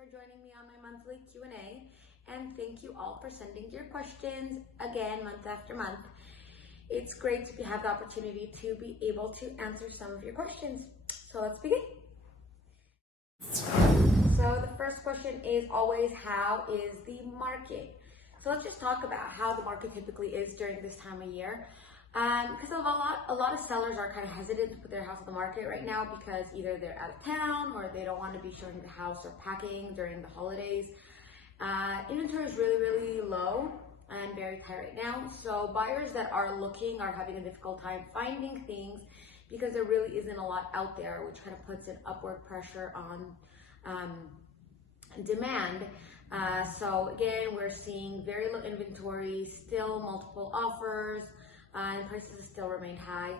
for joining me on my monthly Q&A, and thank you all for sending your questions again month after month. It's great to have the opportunity to be able to answer some of your questions. So let's begin. So the first question is always, how is the market? So let's just talk about how the market typically is during this time of year. Because a lot of sellers are kind of hesitant to put their house on the market right now because either they're out of town or they don't want to be showing the house or packing during the holidays. Inventory is really low and very tight right now. So buyers that are looking are having a difficult time finding things because there really isn't a lot out there, which kind of puts an upward pressure on demand. So again, we're seeing very low inventory, still multiple offers, and prices still remain high.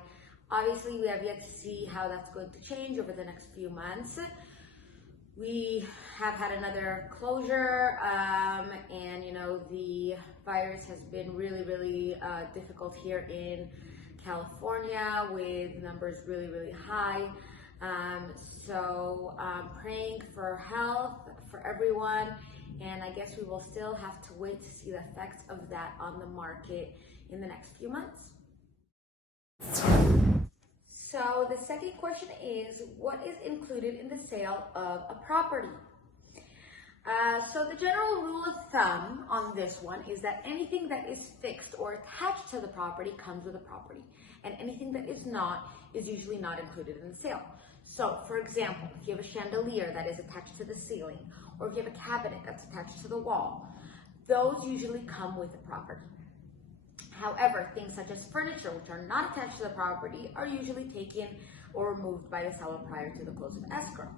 Obviously, we have yet to see how that's going to change over the next few months. We have had another closure, and the virus has been really difficult here in California, with numbers really high. So praying for health for everyone, and I guess we will still have to wait to see the effects of that on the market in the next few months. So the second question is, what is included in the sale of a property? So the general rule of thumb on this one is that anything that is fixed or attached to the property comes with the property, and anything that is not is usually not included in the sale. So for example, if you have a chandelier that is attached to the ceiling, or if you have a cabinet that's attached to the wall, those usually come with the property. However, things such as furniture, which are not attached to the property, are usually taken or removed by the seller prior to the close of escrow.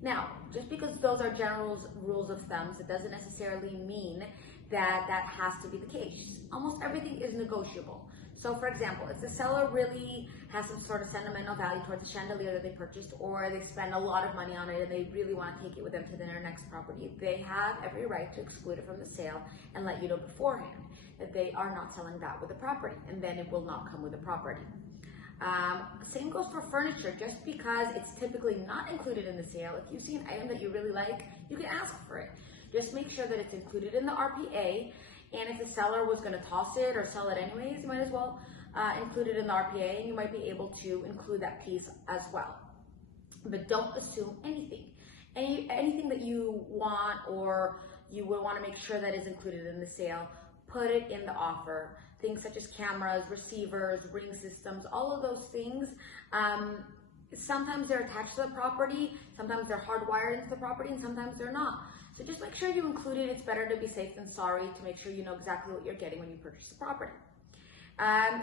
Now, just because those are general rules of thumbs, it doesn't necessarily mean that that has to be the case. Almost everything is negotiable. So for example, if the seller really has some sort of sentimental value towards the chandelier that they purchased, or they spend a lot of money on it and they really want to take it with them to their next property, they have every right to exclude it from the sale and let you know beforehand that they are not selling that with the property, and then it will not come with the property. Same goes for furniture. Just because it's typically not included in the sale, if you see an item that you really like, you can ask for it. Just make sure that it's included in the RPA, and if the seller was going to toss it or sell it anyways, you might as well include it in the RPA, and you might be able to include that piece as well. But don't assume anything. Anything that you want or you would want to make sure that is included in the sale, put it in the offer. Things such as cameras, receivers, ring systems, all of those things, sometimes they're attached to the property, sometimes they're hardwired into the property, and sometimes they're not. So just make sure you include it. It's better to be safe than sorry, to make sure you know exactly what you're getting when you purchase the property.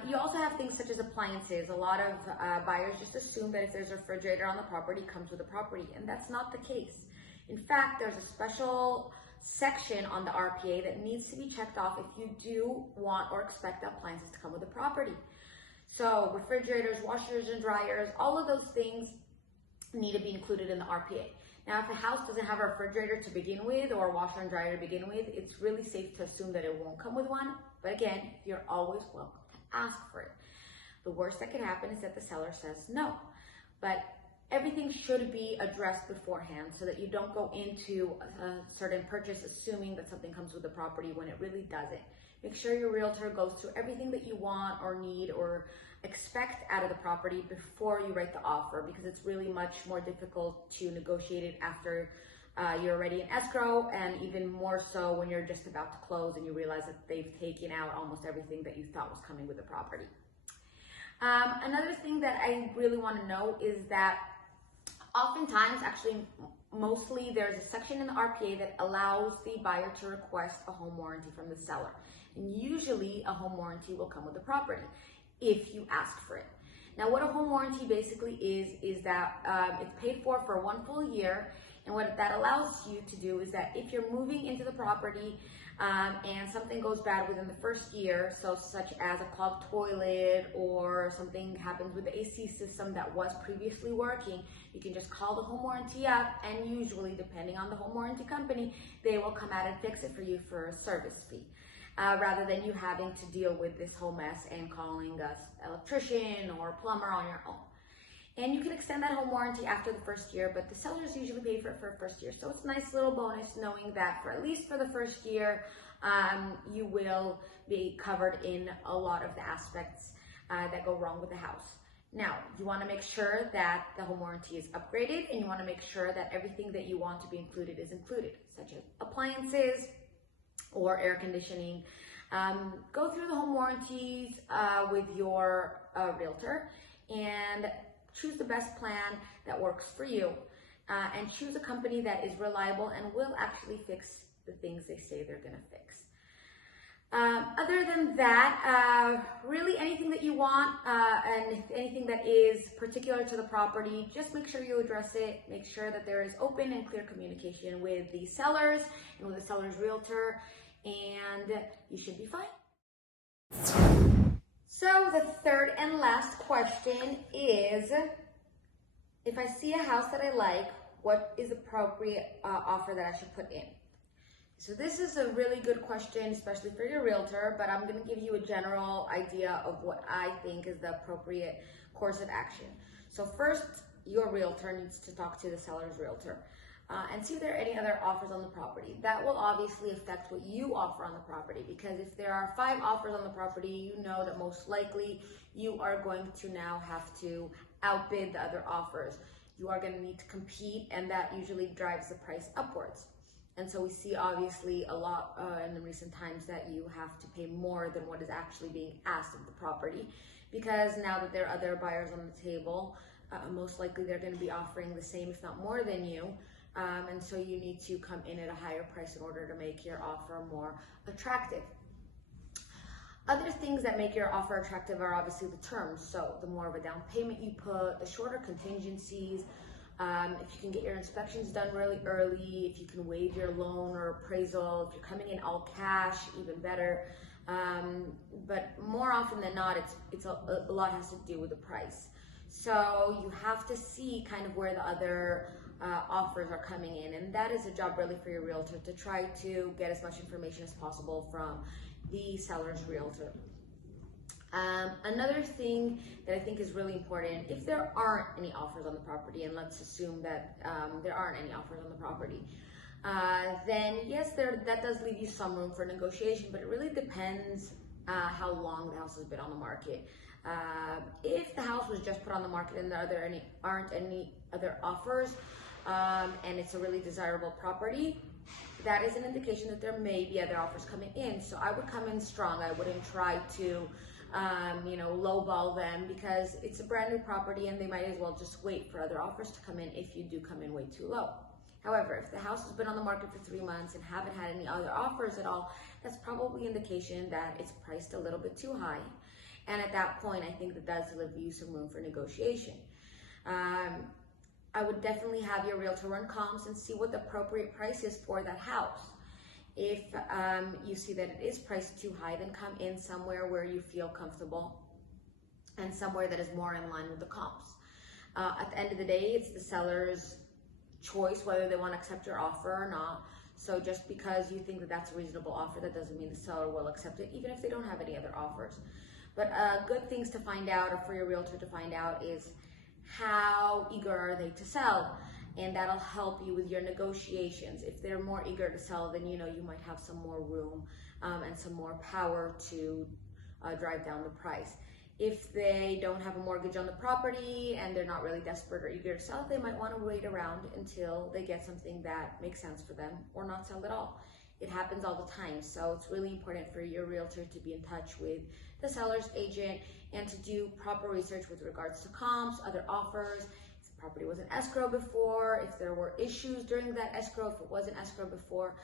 You also have things such as appliances. A lot of buyers just assume that if there's a refrigerator on the property, it comes with the property, and that's not the case. In fact, there's a special section on the RPA that needs to be checked off if you do want or expect the appliances to come with the property. So refrigerators, washers and dryers, all of those things need to be included in the RPA. Now, if a house doesn't have a refrigerator to begin with or a washer and dryer to begin with, it's really safe to assume that it won't come with one. But again, you're always welcome to ask for it. The worst that can happen is that the seller says no. But everything should be addressed beforehand so that you don't go into a certain purchase assuming that something comes with the property when it really doesn't. Make sure your realtor goes through everything that you want or need or expect out of the property before you write the offer, because it's really much more difficult to negotiate it after you're already in escrow, and even more so when you're just about to close and you realize that they've taken out almost everything that you thought was coming with the property. Another thing that I really want to know is that oftentimes, actually mostly, there's a section in the RPA that allows the buyer to request a home warranty from the seller. And usually a home warranty will come with the property if you ask for it. Now, what a home warranty basically is that it's paid for 1 full year. And what that allows you to do is that if you're moving into the property and something goes bad within the first year, so such as a clogged toilet or something happens with the AC system that was previously working, you can just call the home warranty up, and usually, depending on the home warranty company, they will come out and fix it for you for a service fee, rather than you having to deal with this whole mess and calling an electrician or a plumber on your own. And you can extend that home warranty after the first year, but the sellers usually pay for it for the first year. So it's a nice little bonus knowing that for at least for the first year, you will be covered in a lot of the aspects that go wrong with the house. Now, you want to make sure that the home warranty is upgraded, and you want to make sure that everything that you want to be included is included, such as appliances or air conditioning. Go through the home warranties with your realtor and choose the best plan that works for you, and choose a company that is reliable and will actually fix the things they say they're going to fix. Other than that, really anything that you want and anything that is particular to the property, just make sure you address it. Make sure that there is open and clear communication with the sellers and with the seller's realtor, and you should be fine. So the third and last question is, if I see a house that I like, what is the appropriate offer that I should put in? So this is a really good question, especially for your realtor, but I'm going to give you a general idea of what I think is the appropriate course of action. So first, your realtor needs to talk to the seller's realtor and see if there are any other offers on the property. That will obviously affect what you offer on the property, because if there are 5 offers on the property, you know that most likely you are going to now have to outbid the other offers. You are going to need to compete, and that usually drives the price upwards. And so we see obviously a lot in the recent times that you have to pay more than what is actually being asked of the property, because now that there are other buyers on the table, most likely they're going to be offering the same, if not more than you. And so you need to come in at a higher price in order to make your offer more attractive. Other things that make your offer attractive are obviously the terms. So the more of a down payment you put, the shorter contingencies, if you can get your inspections done really early, if you can waive your loan or appraisal, if you're coming in all cash, even better. But more often than not, a lot has to do with the price. So you have to see kind of where the other offers are coming in, and that is a job really for your realtor to try to get as much information as possible from the seller's realtor. Another thing that I think is really important, if there aren't any offers on the property, and let's assume that there aren't any offers on the property, then yes, that does leave you some room for negotiation, but it really depends how long the house has been on the market. If the house was just put on the market and there aren't any other offers, and it's a really desirable property, that is an indication that there may be other offers coming in. So I would come in strong. I wouldn't try to lowball them, because it's a brand new property and they might as well just wait for other offers to come in if you do come in way too low. However, if the house has been on the market for 3 months and haven't had any other offers at all, that's probably an indication that it's priced a little bit too high. And at that point, I think that does leave you some room for negotiation. I would definitely have your realtor run comps and see what the appropriate price is for that house. If you see that it is priced too high, then come in somewhere where you feel comfortable and somewhere that is more in line with the comps. At the end of the day, it's the seller's choice whether they want to accept your offer or not. So just because you think that that's a reasonable offer, that doesn't mean the seller will accept it, even if they don't have any other offers. But good things to find out, or for your realtor to find out, is how eager are they to sell, and that'll help you with your negotiations. If they're more eager to sell, then you might have some more room and some more power to drive down the price. If they don't have a mortgage on the property and they're not really desperate or eager to sell, they might want to wait around until they get something that makes sense for them, or not sell at all. It happens all the time, so it's really important for your realtor to be in touch with the seller's agent and to do proper research with regards to comps, other offers, if the property was in escrow before, if there were issues during that escrow, if it wasn't escrow before.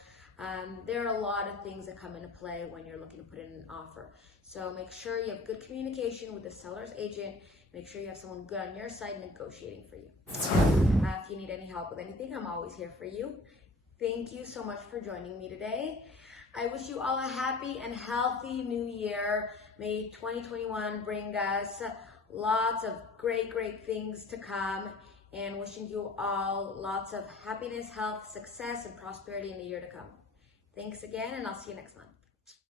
There are a lot of things that come into play when you're looking to put in an offer. So make sure you have good communication with the seller's agent. Make sure you have someone good on your side negotiating for you. If you need any help with anything, I'm always here for you. Thank you so much for joining me today. I wish you all a happy and healthy new year. May 2021 bring us lots of great things to come, and wishing you all lots of happiness, health, success, and prosperity in the year to come. Thanks again, and I'll see you next month.